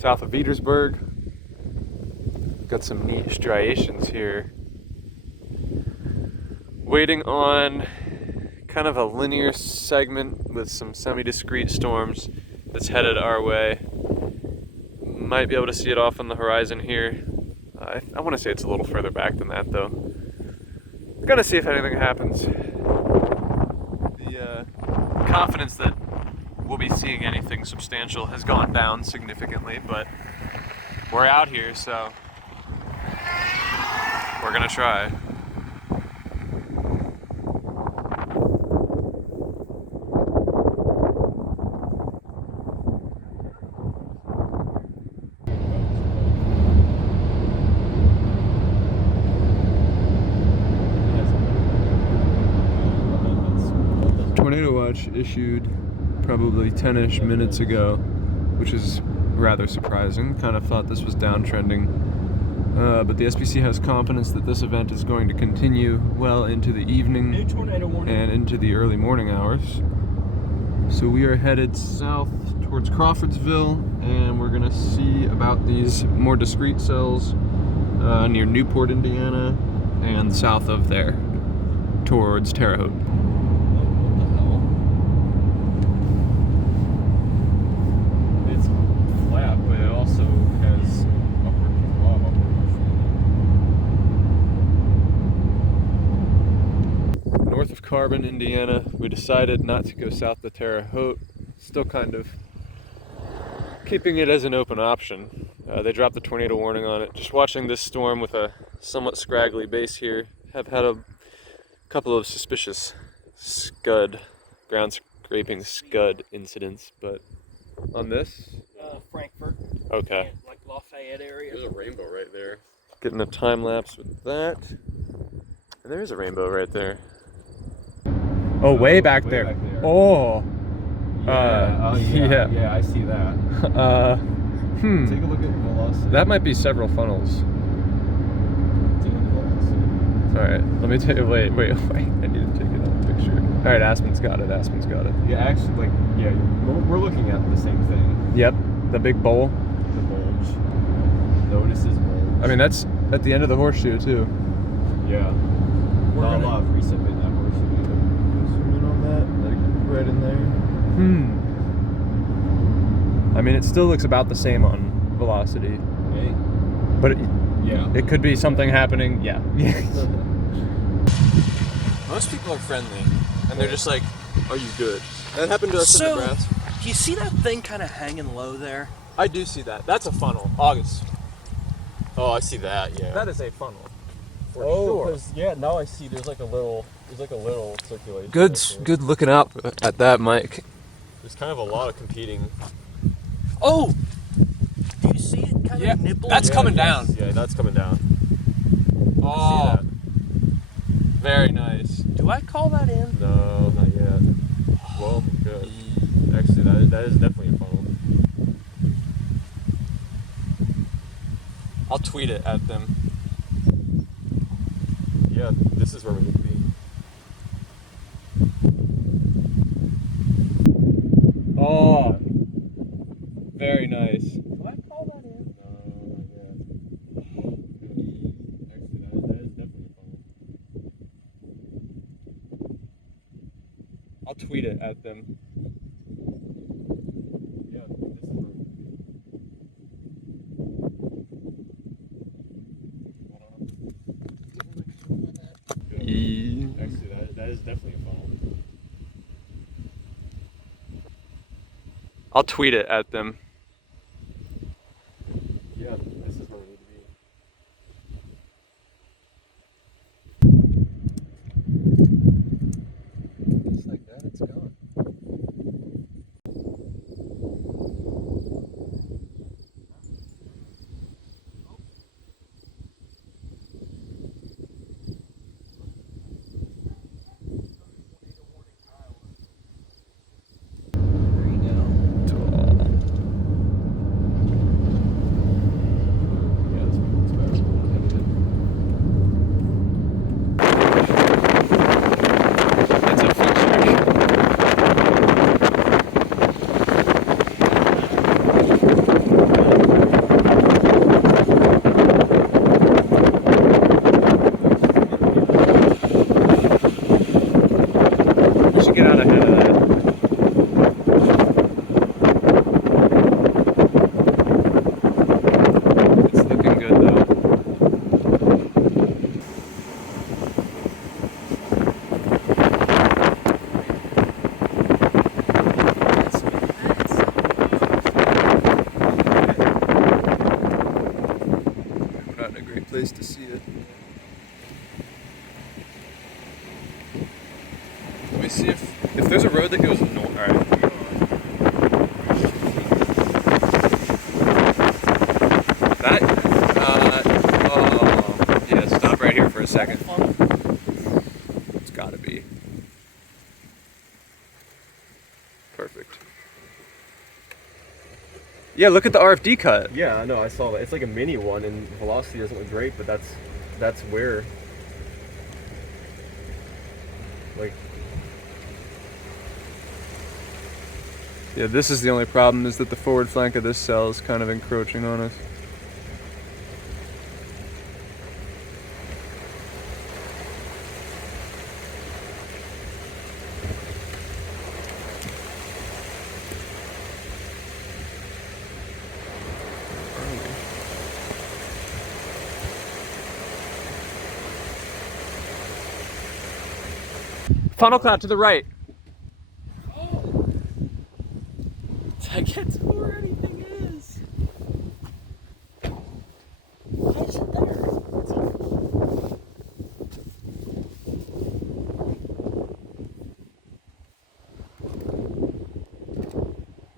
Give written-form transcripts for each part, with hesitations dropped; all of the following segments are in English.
south of Veedersburg. Got some neat striations here. Waiting on kind of a linear segment with some semi-discrete storms that's headed our way. Might be able to see it off on the horizon here. I want to say it's a little further back than that though. We're gonna see if anything happens. The confidence that we'll be seeing anything substantial has gone down significantly, but we're out here, so we're gonna try. Tornado watch issued probably 10-ish minutes ago, which is rather surprising. Kind of thought this was downtrending. But the SPC has confidence that this event is going to continue well into the evening and into the early morning hours. So we are headed south towards Crawfordsville, and we're going to see about these more discrete cells near Newport, Indiana, and south of there towards Terre Haute. North of Carbon, Indiana, we decided not to go south to Terre Haute, still kind of keeping it as an open option. They dropped the tornado warning on it. Just watching this storm with a somewhat scraggly base here, have had a couple of suspicious ground scraping scud incidents, but on this? Frankfurt. Okay. Like Lafayette area. There's a rainbow right there. Getting a time lapse with that. And there's a rainbow right there. Oh, way back there. Back there. Oh. Yeah, I see that. Take a look at velocity. That might be several funnels. Take a look at velocity. Alright, let me take it. Wait. I need to take it on a picture. Alright, Aspen's got it. Yeah, actually, we're looking at the same thing. Yep, the big bowl. The bulge. Notices bulge. I mean, that's at the end of the horseshoe, too. Yeah. Not a lot of precip in that horseshoe either. Zoom in on that, like right in there. I mean, it still looks about the same on velocity. Okay. But Yeah. it could be something happening. Yeah. Most people are friendly, and they're just like, "Are you good?" That happened to us in Nebraska. Do you see that thing kind of hanging low there? I do see that. That's a funnel. August. Oh, I see that. Yeah. That is a funnel. For sure. Yeah. Now I see. There's like a little circulation. Good looking out at that, Mike. There's kind of a lot of competing. Oh! Do you see it kind of nibbling? That's coming down. Yeah, that's coming down. Oh, See that? very nice. Do I call that in? No, not yet. Well, good. Actually, that is definitely a funnel. I'll tweet it at them. Yeah, this is where we need to be. Oh, very nice. Do I call that in? No, not yet. Actually, that is definitely a funnel. I'll tweet it at them. Yeah, this is where we need to be. Actually, that is definitely a funnel. I'll tweet it at them. Yeah, this is where we need to be. Just like that, it's gone. place to see it. Let me see if there's a road that goes north. All right. That. Oh. Yeah. Stop right here for a second. It's got to be. Perfect. Yeah, look at the RFD cut. Yeah, I know, I saw that. It's like a mini one, and velocity doesn't look great, but that's where, like. Yeah, this is the only problem, is that the forward flank of this cell is kind of encroaching on us. Funnel cloud to the right. Oh! I get to where anything is. Why is it there?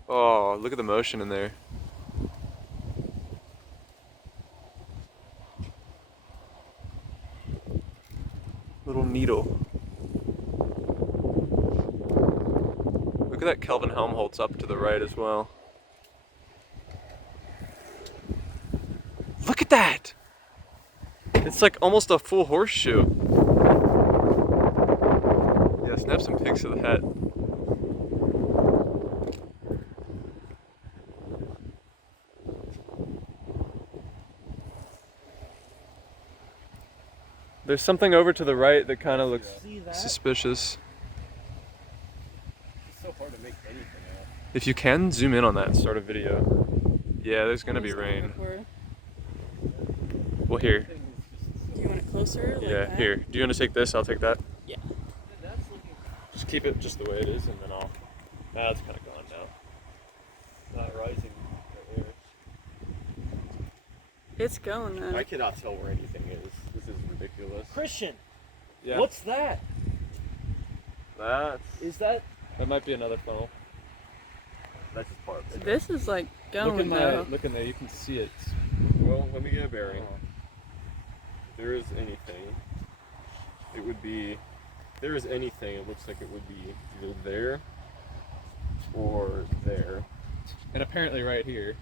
Oh, look at the motion in there. Little needle. Look at that Kelvin Helmholtz up to the right as well. Look at that! It's like almost a full horseshoe. Yeah, snap some pics of the head. There's something over to the right that kind of looks suspicious. It's so hard to make anything out. If you can, zoom in on that and start a video. Yeah, there's gonna be rain. Well, here. Do you want it closer? Like Yeah, that? here. Do you want to take this? I'll take that. Yeah. Just keep it just the way it is, and then I'll. That's kind of gone now. Not rising there. It's going though. I cannot tell where anything is. This is ridiculous. Christian, Yeah. what's that? That might be another funnel. That's just part of it. This is like going Look in there. You can see it. Well, let me get a bearing. If there is anything, it would be. If there is anything, it looks like it would be either there or there. And apparently right here.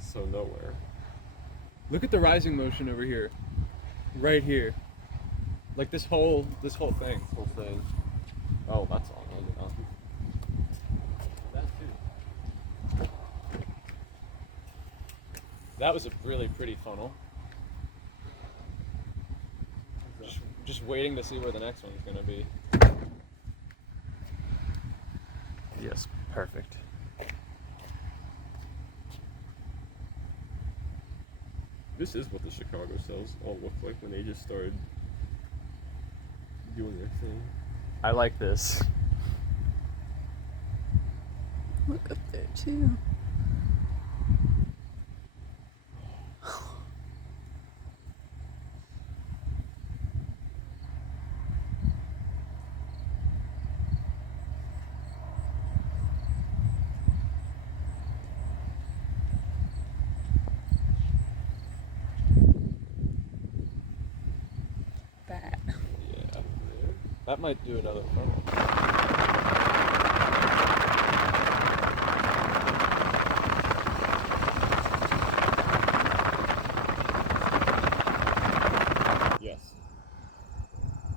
So nowhere. Look at the rising motion over here. Right here. Like this whole thing. Whole thing. Oh, that's all. That too. That was a really pretty funnel. Just waiting to see where the next one's gonna be. Yes, perfect. This is what the Chicago cells all look like when they just started doing their thing. I like this. Look up there too. That. Yeah. That might do another funnel. Yes.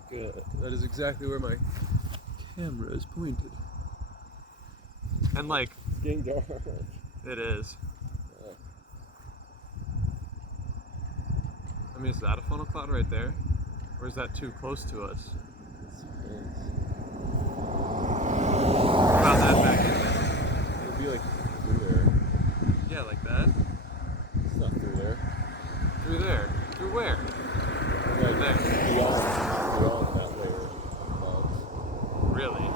Good. That is exactly where my camera is pointed. And like, It's getting dark. it is. I mean, is that a funnel cloud right there? Or is that too close to us? What about that back in there? It'll be like through there. Yeah, like that. It's not through there. Through there. Through where? Right there. Beyond that layer of clouds. Really?